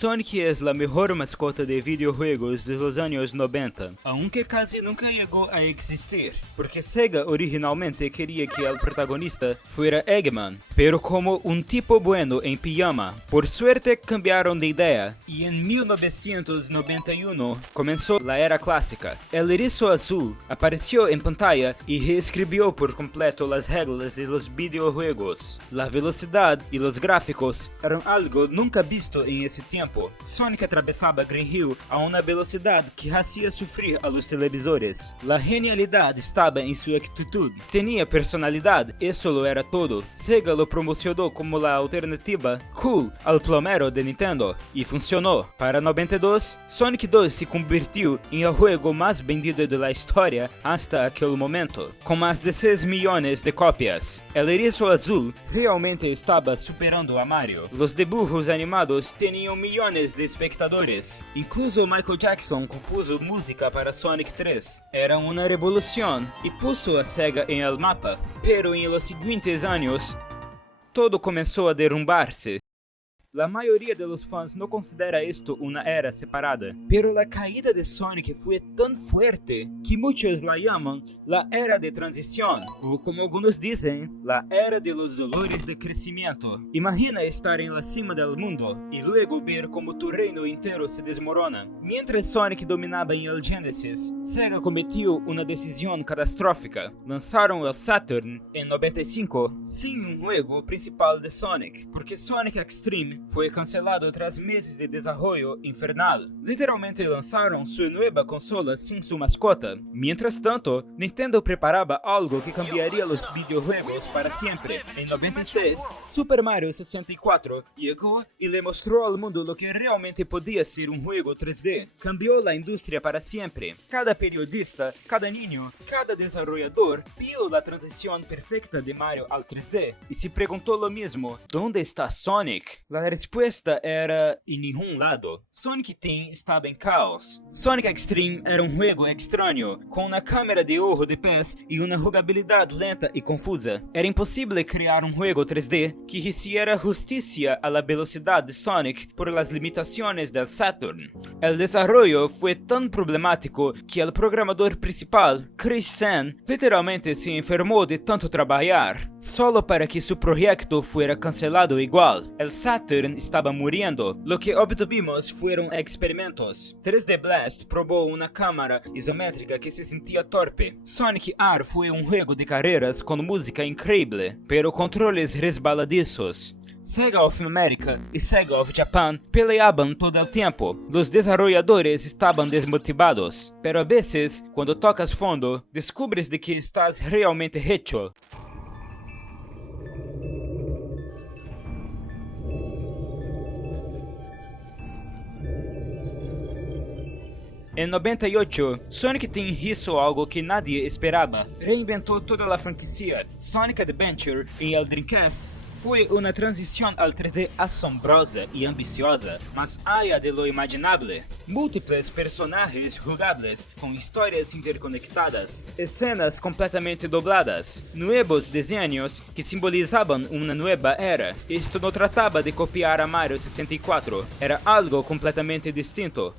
Sonic es la mejor mascota de videojuegos de los años 90, aunque casi nunca llegó a existir, porque Sega originalmente quería que el protagonista fuera Eggman, pero como un tipo bueno en pijama. Por suerte cambiaron de idea, y en 1991 comenzó la era clásica. El erizo azul apareció en pantalla y reescribió por completo las reglas de los videojuegos. La velocidad y los gráficos eran algo nunca visto en ese tiempo. Sonic atravesaba Green Hill a una velocidad que hacía sufrir a los televisores. La genialidad estaba en su actitud. Tenía personalidad, eso lo era todo. Sega lo promocionó como la alternativa cool al plomero de Nintendo, y funcionó. Para 92, Sonic 2 se convirtió en el juego más vendido de la historia hasta aquel momento, con más de 6 millones de copias. El erizo azul realmente estaba superando a Mario. Los dibujos animados tenían millones de espectadores. Incluso Michael Jackson compuso música para Sonic 3. Era una revolución y puso a Sega en el mapa. Pero en los siguientes años, todo comenzó a derrumbarse. La mayoría de los fans no considera esto una era separada, pero la caída de Sonic fue tan fuerte que muchos la llaman la era de transición, o como algunos dicen, la era de los dolores de crecimiento. Imagina estar en la cima del mundo y luego ver como tu reino entero se desmorona. Mientras Sonic dominaba en el Genesis, Sega cometió una decisión catastrófica. Lanzaron el Saturn en 95 sin un juego principal de Sonic, porque Sonic Extreme fue cancelado tras meses de desarrollo infernal. Literalmente lanzaron su nueva consola sin su mascota. Mientras tanto, Nintendo preparaba algo que cambiaría los videojuegos para siempre. En 96, Super Mario 64 llegó y le mostró al mundo lo que realmente podía ser un juego 3D. Cambió la industria para siempre. Cada periodista, cada niño, cada desarrollador vio la transición perfecta de Mario al 3D y se preguntó lo mismo: ¿dónde está Sonic? La respuesta era en ningún lado. Sonic Team estaba en caos. Sonic Extreme era un juego extraño, con una cámara de ojo de pez y una jugabilidad lenta y confusa. Era imposible crear un juego 3D que hiciera justicia a la velocidad de Sonic por las limitaciones del Saturn. El desarrollo fue tan problemático que el programador principal, Chris Sen, literalmente se enfermó de tanto trabajar, solo para que su proyecto fuera cancelado igual. El Saturn estaba muriendo. Lo que obtuvimos fueron experimentos. 3D Blast probó una cámara isométrica que se sentía torpe. Sonic R fue un juego de carreras con música increíble, pero controles resbaladizos. Sega of America y Sega of Japan peleaban todo el tiempo. Los desarrolladores estaban desmotivados, pero a veces, cuando tocas fondo, descubres de que estás realmente hecho. En 98, Sonic Team hizo algo que nadie esperaba. Reinventó toda la franquicia. Sonic Adventure en el Dreamcast fue una transición al 3D asombrosa y ambiciosa, más allá de lo imaginable. Múltiples personajes jugables con historias interconectadas, escenas completamente dobladas, nuevos diseños que simbolizaban una nueva era. Esto no trataba de copiar a Mario 64, era algo completamente distinto.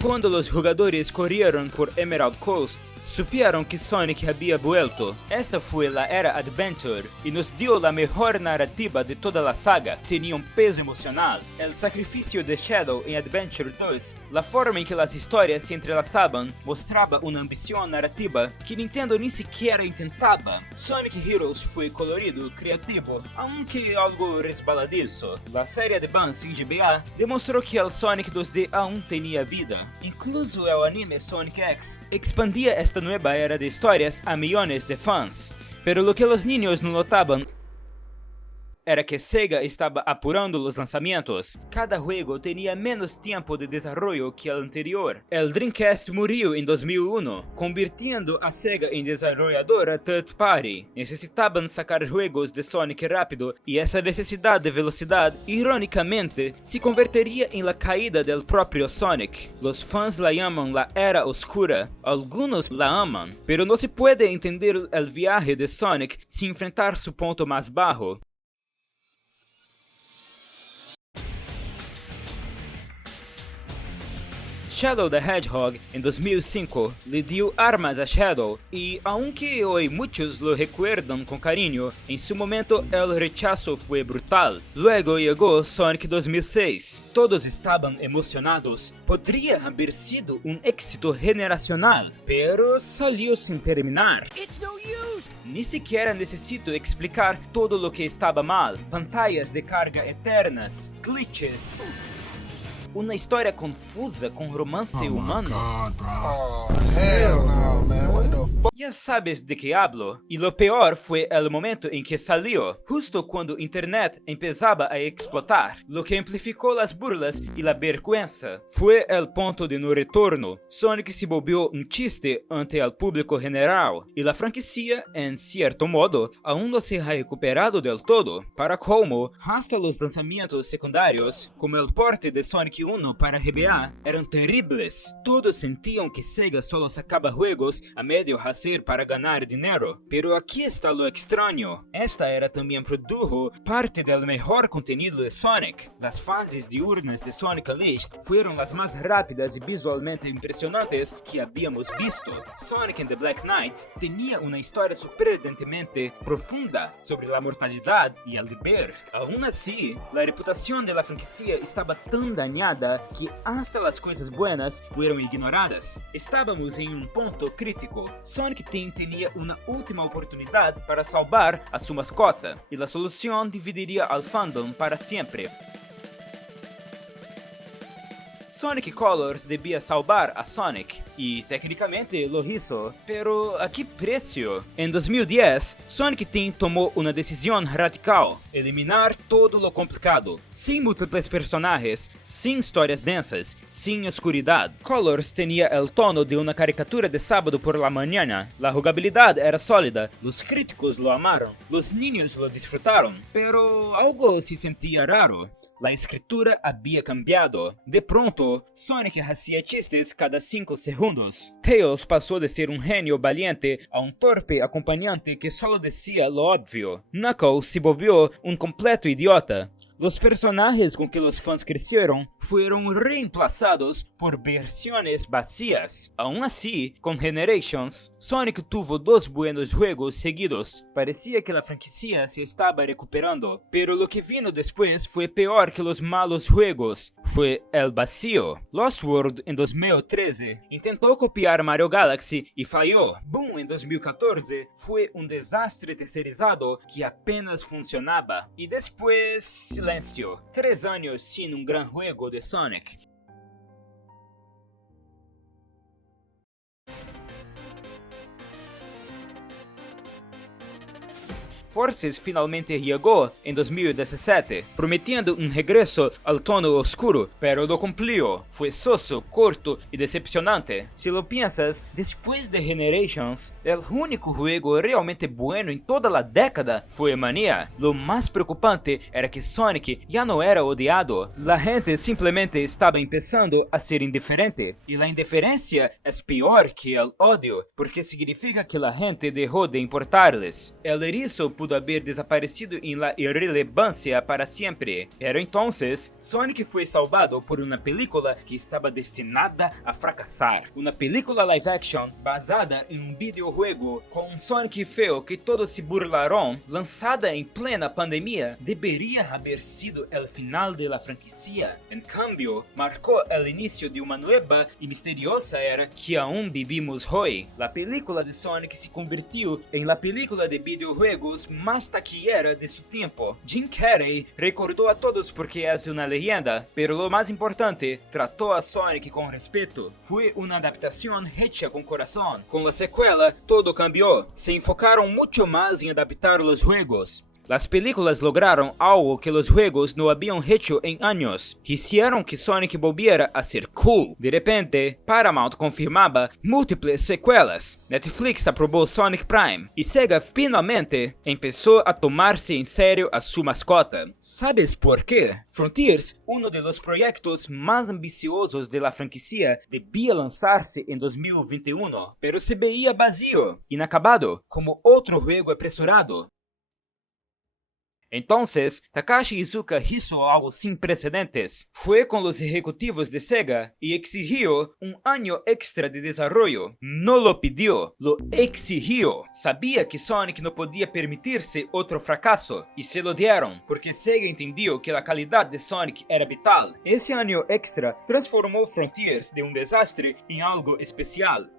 Cuando los jugadores corrieron por Emerald Coast, supieron que Sonic había vuelto. Esta fue la era Adventure y nos dio la mejor narrativa de toda la saga. Tenía un peso emocional. El sacrificio de Shadow en Adventure 2, la forma en que las historias se entrelazaban, mostraba una ambición narrativa que Nintendo ni siquiera intentaba. Sonic Heroes fue colorido, creativo, aunque algo resbaladizo. La serie de Bounce en GBA demostró que el Sonic 2D aún tenía vida. Incluso el anime Sonic X expandía esta nueva era de historias a millones de fans, pero lo que los niños no notaban era que Sega estaba apurando los lanzamientos. Cada juego tenía menos tiempo de desarrollo que el anterior. El Dreamcast murió en 2001, convirtiendo a Sega en desarrolladora third party. Necesitaban sacar juegos de Sonic rápido y esa necesidad de velocidad, irónicamente, se convertiría en la caída del propio Sonic. Los fans la llaman la era oscura, algunos la aman, pero no se puede entender el viaje de Sonic sin enfrentar su punto más bajo. Shadow the Hedgehog, en 2005, le dio armas a Shadow y, aunque hoy muchos lo recuerdan con cariño, en su momento el rechazo fue brutal. Luego llegó Sonic 2006. Todos estaban emocionados. Podría haber sido un éxito generacional, pero salió sin terminar. Ni siquiera necesito explicar todo lo que estaba mal. Pantallas de carga eternas, glitches, una historia confusa con romance humano. God, bro. Oh, hell no, man. What the fuck? Ya sabes de qué hablo. Y lo peor fue el momento en que salió, justo cuando internet empezaba a explotar, lo que amplificó las burlas y la vergüenza. Fue el punto de no retorno. Sonic se volvió un chiste ante el público general, y la franquicia, en cierto modo, aún no se ha recuperado del todo. Para colmo, hasta los lanzamientos secundarios, como el porte de Sonic 1 para GBA, eran terribles. Todos sentían que Sega solo sacaba juegos a medio hacer para ganar dinero. Pero aquí está lo extraño. Esta era también produjo parte del mejor contenido de Sonic. Las fases diurnas de Sonic Unleashed fueron las más rápidas y visualmente impresionantes que habíamos visto. Sonic and the Black Knight tenía una historia sorprendentemente profunda sobre la mortalidad y el deber. Aún así, la reputación de la franquicia estaba tan dañada que hasta las cosas buenas fueron ignoradas. Estábamos en un punto crítico. Sonic Team tenía una última oportunidad para salvar a su mascota, y la solución dividiría al fandom para siempre. Sonic Colors debía salvar a Sonic, y técnicamente lo hizo, pero ¿a qué precio? En 2010, Sonic Team tomó una decisión radical: eliminar todo lo complicado, sin múltiples personajes, sin historias densas, sin oscuridad. Colors tenía el tono de una caricatura de sábado por la mañana, la jugabilidad era sólida, los críticos lo amaron, los niños lo disfrutaron, pero algo se sentía raro. La escritura había cambiado. De pronto, Sonic hacía chistes cada 5 segundos. Tails pasó de ser un genio valiente a un torpe acompañante que solo decía lo obvio. Knuckles se volvió un completo idiota. Los personajes con que los fans crecieron fueron reemplazados por versiones vacías. Aún así, con Generations, Sonic tuvo 2 buenos juegos seguidos. Parecía que la franquicia se estaba recuperando, pero lo que vino después fue peor que los malos juegos. Fue el vacío. Lost World en 2013 intentó copiar Mario Galaxy y falló. Boom en 2014 fue un desastre tercerizado que apenas funcionaba. Y después, silencio. 3 años sin un gran juego de Sonic. Forces finalmente llegó en 2017, prometiendo un regreso al tono oscuro, pero lo cumplió. Fue soso, corto y decepcionante. Si lo piensas, después de Generations, el único juego realmente bueno en toda la década fue Mania. Lo más preocupante era que Sonic ya no era odiado. La gente simplemente estaba empezando a ser indiferente. Y la indiferencia es peor que el odio, porque significa que la gente dejó de importarles. El erizo pudo haber desaparecido en la irrelevancia para siempre. Pero entonces, Sonic fue salvado por una película que estaba destinada a fracasar. Una película live action basada en un videojuego con un Sonic feo que todos se burlaron, lanzada en plena pandemia, debería haber sido el final de la franquicia. En cambio, marcó el inicio de una nueva y misteriosa era que aún vivimos hoy. La película de Sonic se convirtió en la película de videojuegos más taquillera de su tiempo. Jim Carrey recordó a todos porque es una leyenda, pero lo más importante, trató a Sonic con respeto. Fue una adaptación hecha con corazón. Con la secuela, todo cambió. Se enfocaron mucho más en adaptar los juegos. Las películas lograron algo que los juegos no habían hecho en años. Hicieron que Sonic volviera a ser cool. De repente, Paramount confirmaba múltiples secuelas. Netflix aprobó Sonic Prime. Y Sega finalmente empezó a tomarse en serio a su mascota. ¿Sabes por qué? Frontiers, uno de los proyectos más ambiciosos de la franquicia, debía lanzarse en 2021, pero se veía vacío, inacabado, como otro juego apresurado. Entonces, Takashi Iizuka hizo algo sin precedentes. Fue con los ejecutivos de Sega y exigió un año extra de desarrollo. No lo pidió, lo exigió. Sabía que Sonic no podía permitirse otro fracaso y se lo dieron porque Sega entendió que la calidad de Sonic era vital. Ese año extra transformó Frontiers de un desastre en algo especial.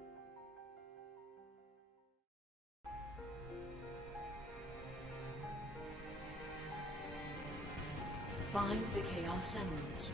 Find the Chaos Emeralds.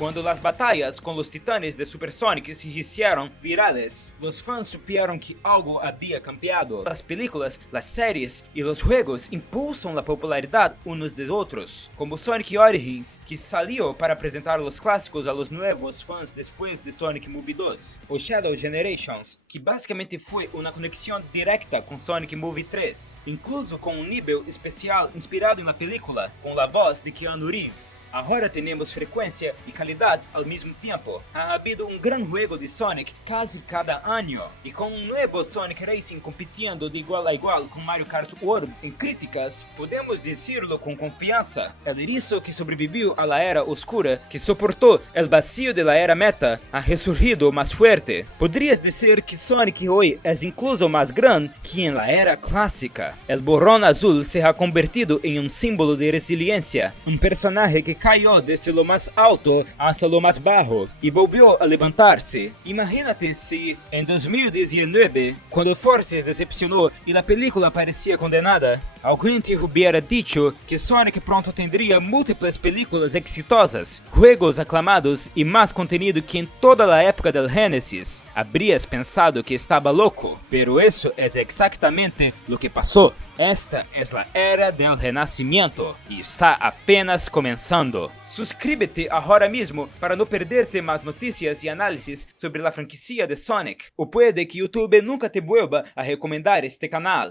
Cuando las batallas con los titanes de Super Sonic se hicieron virales, los fans supieron que algo había cambiado. Las películas, las series y los juegos impulsan la popularidad unos de otros, como Sonic Origins, que salió para presentar los clásicos a los nuevos fans después de Sonic Movie 2, o Shadow Generations, que básicamente fue una conexión directa con Sonic Movie 3, incluso con un nivel especial inspirado en la película, con la voz de Keanu Reeves. Ahora tenemos frecuencia y calidad al mismo tiempo. Ha habido un gran juego de Sonic casi cada año, y con un nuevo Sonic Racing compitiendo de igual a igual con Mario Kart World en críticas, podemos decirlo con confianza. El erizo que sobrevivió a la era oscura, que soportó el vacío de la era meta, ha resurgido más fuerte. Podrías decir que Sonic hoy es incluso más grande que en la era clásica. El borrón azul se ha convertido en un símbolo de resiliencia, un personaje que cayó desde lo más alto hasta lo más bajo y volvió a levantarse. Imagínate si en 2019, cuando Forces decepcionó y la película parecía condenada, alguien te hubiera dicho que Sonic pronto tendría múltiples películas exitosas, juegos aclamados y más contenido que en toda la época del Genesis. Habrías pensado que estaba loco, pero eso es exactamente lo que pasó. Esta es la era del renacimiento y está apenas comenzando. Suscríbete ahora mismo para no perderte más noticias y análisis sobre la franquicia de Sonic, o puede que YouTube nunca te vuelva a recomendar este canal.